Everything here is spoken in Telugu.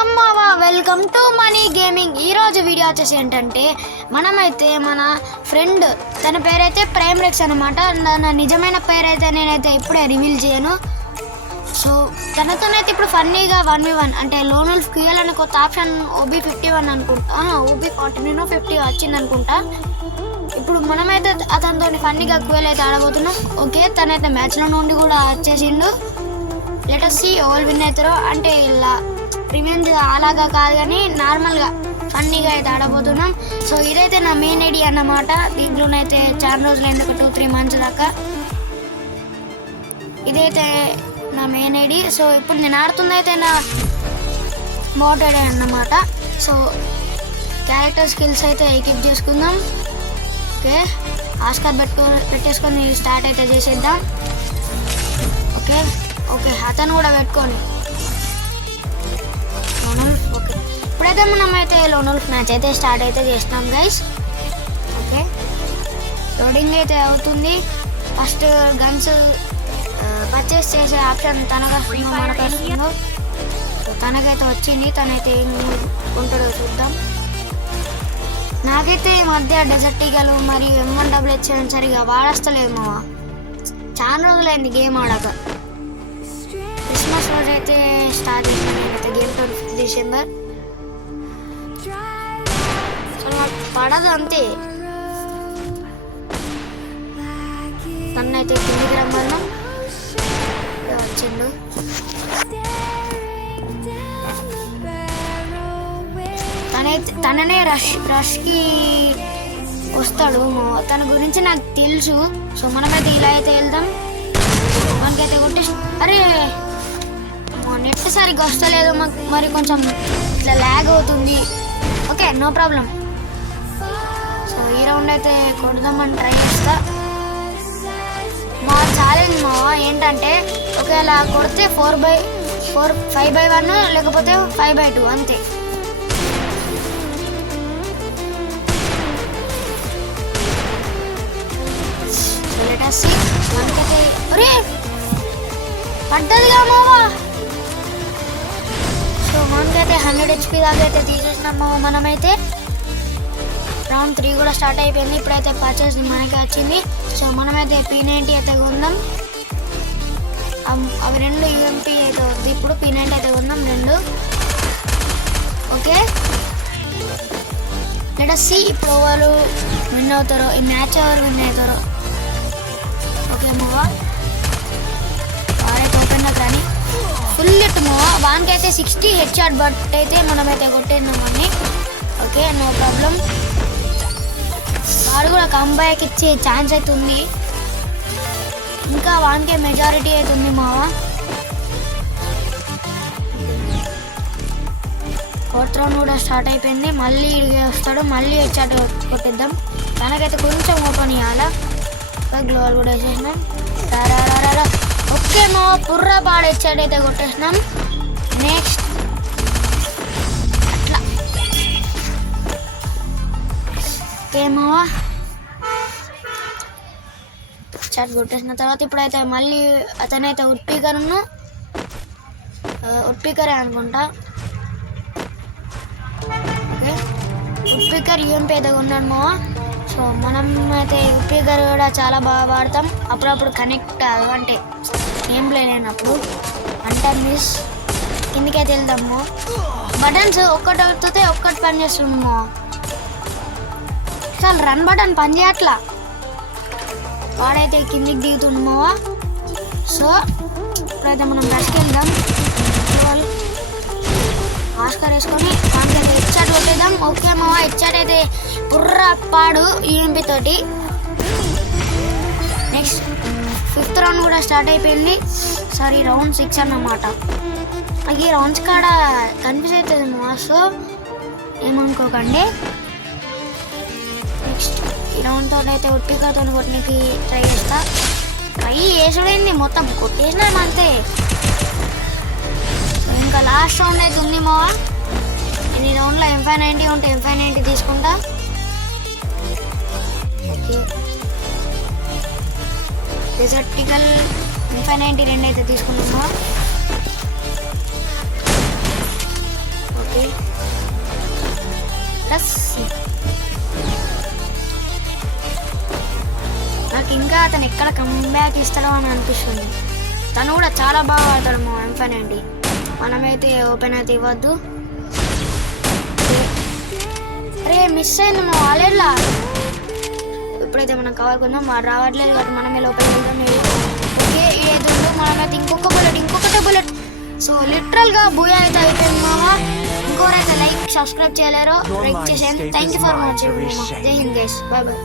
Welcome to money gaming. ఈరోజు వీడియో వచ్చేసి ఏంటంటే మనమైతే మన ఫ్రెండ్ తన పేరైతే ప్రైమ్ రెక్స్ అనమాట. నా నిజమైన పేరైతే నేనైతే ఇప్పుడే రివీల్ చేయను. సో తనతోనైతే ఇప్పుడు ఫన్నీగా 1v1 అంటే లోన్ ఉల్ఫ్ క్యూఎల్ అని కొత్త ఆప్షన్ OB51 అనుకుంటా, OB49 50 వచ్చింది అనుకుంటా. ఇప్పుడు మనమైతే అతనితో ఫన్నీగా క్యూఎల్ అయితే ఆడబోతున్నాం. ఓకే, తనైతే మ్యాచ్లో నుండి కూడా వచ్చేసిండు. లెటస్ సీ ఎవరు విన్ అవుతారో. అంటే ఇలా రివెంజ్ అలాగా కాదు కానీ నార్మల్గా ఫన్నీగా అయితే ఆడబోతున్నాం. సో ఇదైతే నా మెయిన్ ఐడి అన్నమాట. దీంట్లోనైతే చాలా రోజులైంది, ఒక 2-3 మంత్స్ దాకా. ఇదైతే నా మెయిన్ ఐడి. సో ఇప్పుడు నేను ఆడుతుంది అయితే నా మోడ్ ఐడి అన్నమాట. సో క్యారెక్టర్ స్కిల్స్ అయితే ఎక్విప్ చేసుకుందాం. ఓకే, ఆస్కార్ పెట్టేసుకొని స్టార్ట్ అయితే చేసేద్దాం. ఓకే ఓకే, అతను కూడా పెట్టుకొని ఓకే. ఇప్పుడైతే మనమైతే లోన్ ఉల్ఫ్ మ్యాచ్ అయితే స్టార్ట్ అయితే చేస్తున్నాం గైస్. ఓకే, లోడింగ్ అయితే అవుతుంది. ఫస్ట్ గన్స్ పర్చేస్ చేసే ఆప్షన్ తనకు వస్తుందో. సో తనకైతే వచ్చింది. తనైతే ఏం ఉంటాడో చూద్దాం. నాకైతే ఈ మధ్య డెజర్ట్ ఈగలు మరియు M1WH సరిగా వాడస్తలేమో. చాలా రోజులైంది గేమ్ ఆడాక. క్రిస్మస్ రోజు అయితే స్టార్ట్ చేసిన నేనైతే గేమ్ 25 డిసెంబర్. పడదు అంతే. తనైతే కిందికి రమ్మన్నాం, వచ్చిండు. తననే రష్కి వస్తాడు. తన గురించి నాకు తెలుసు. సో మనమైతే ఇలా అయితే వెళ్దాం. మనకైతే కొట్టి అరే నెట్ సరిగ్గా వస్తలేదు, మరి కొంచెం ఇట్లా ల్యాగ్ అవుతుంది. Okay, no problem. సో ఈ రౌండ్ అయితే కొడదామని ట్రై చేస్తా. మా ఛాలెంజ్ ఏంటంటే ఒకవేళ కొడితే 5/1 లేకపోతే 5/2 అంతే. So let us see. మనకైతే అరే పడ్డదిగా మావా. సో మనకైతే 100 HP దాకా అయితే తీసేసినాము. మనమైతే రౌండ్ 3 కూడా స్టార్ట్ అయిపోయింది. ఇప్పుడైతే పర్చేస్ మనకి వచ్చింది. సో మనమైతే P90 అయితే కొందాం. అవి 2 UMP అయితే ఉంది. ఇప్పుడు P90 అయితే కొందాం 2. ఓకే, లెట్ us see ఇప్పుడు ఎవరు విన్ అవుతారో, ఈ మ్యాచ్ ఎవరు విన్ అవుతారో. ఓకే మూవా వారైతే ఓపెన్గా కానీ ఫుల్ ఇట్ మూవా. వానికి అయితే 60 హెడ్ షాట్ బట్ అయితే మనమైతే కొట్టేద్దామని. Okay, no problem. వాడు కూడా కంబ్యాక్ ఇచ్చే ఛాన్స్ అయితే ఉంది. ఇంకా వానికే మెజారిటీ అయితే ఉంది మావా. 4th రౌండ్ కూడా స్టార్ట్ అయిపోయింది. మళ్ళీ ఇడిగే వస్తాడు, మళ్ళీ హెడ్ షాట్ కొట్టేద్దాం. తనకైతే కొంచెం ఓపెన్ ఇవ్వాలా. గ్లోవల్ కూడా వేసేసినాం. ఓకే మావా, పుర్రా పాడు హెడ్ షాట్ అయితే కొట్టేసినాం. నెక్స్ట్ అట్లా ఓకే మావా షాట్ కొట్టేసిన తర్వాత ఇప్పుడైతే మళ్ళీ అతనైతే ఉడ్పీకరే అనుకుంటా. ఓకే, ఉడ్పీకర్ UMP అయితే ఉన్నాడు మావా. సో మనం అయితే ఉడ్పీకర్ కూడా చాలా బాగా వాడతాం. అప్పుడప్పుడు కనెక్ట్ అంటే ఏం లేనప్పుడు అంటే మిస్ కిందికైతే వెళ్దాము. బటన్స్ ఒక్కటి అవుతుంది, ఒక్కటి పని చేస్తున్నాము. అసలు రన్ బటన్ పని చేయట్లా. వాడైతే కిందికి దిగుతున్నామా. సో ఇప్పుడైతే మనం రష్కి వెళ్దాం. ఆస్కార్ వేసుకొని దానికైతే హెడ్షాట్ కొట్టేద్దాం. ఓకే మావా, హెడ్షాట్ అయితే పుర్రా పాడు UMP తోటి. నెక్స్ట్ 5th రౌండ్ కూడా స్టార్ట్ అయిపోయింది. సారీ, రౌండ్ 6 అన్నమాట. ఈ రౌండ్స్ కాడ కన్ఫ్యూజ్ అవుతుంది మా. సో ఏమనుకోకండి. నెక్స్ట్ ఈ రౌండ్ తోటి అయితే ఉట్టికతో కొట్టడానికి ట్రై చేస్తా. ట్రై చేసుడైంది, మొత్తం కొట్టేసినాం అంతే. ఇంకా లాస్ట్ రౌండ్ అయితే ఉంది మావా. ఈ రౌండ్లో M590 ఉంటే M590 తీసుకుంటా. ఓకే, డెజర్టికల్ M590 2 అయితే తీసుకున్నామా. ఓపి. ప్లస్ నాకు ఇంకా అతను ఎక్కడ కంబ్యాక్ ఇస్తాడో అని అనిపిస్తుంది. తను కూడా చాలా బాగా ఆడతాడు మా M590. మనమైతే ఓపెన్ అయితే ఇవ్వద్దు. అరే మిస్ అయింది మా వాలెట్లా. ఇప్పుడైతే మనం కవర్ కొందాం. వాడు రావట్లేదు కాబట్టి మనమే లోపలికి వెళ్దాం. ఓకే ఇదైతే మనమైతే ఇంకొకటే బుల్లెట్. సో లిటరల్గా బూయా అయితే అయిపోయింది మామ. ఇంకోరైతే లైక్ సబ్స్క్రైబ్ చేయలేరు, లైక్ చేసేయండి. Thank you for watching. జై హింద్ గైస్, బాయ్ బాయ్.